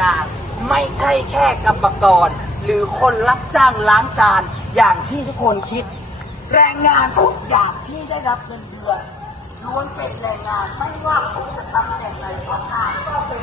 งานไม่ใช่แค่กรรมกรหรือคนรับจ้างล้างจานอย่างที่ทุกคนคิดแรงงานทุกอย่างที่ได้รับเงินเดือนล้วนเป็นแรงงานไม่ว่าคุณจะตำแหน่งไหนก็ตามก็เป็น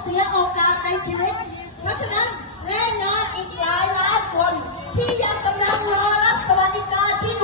เสียโอกาสในชีวิตเพราะฉะนั้นแรงงานอีกหลายล้านคนที่ยังกำลังรอรับสวัสดิการที่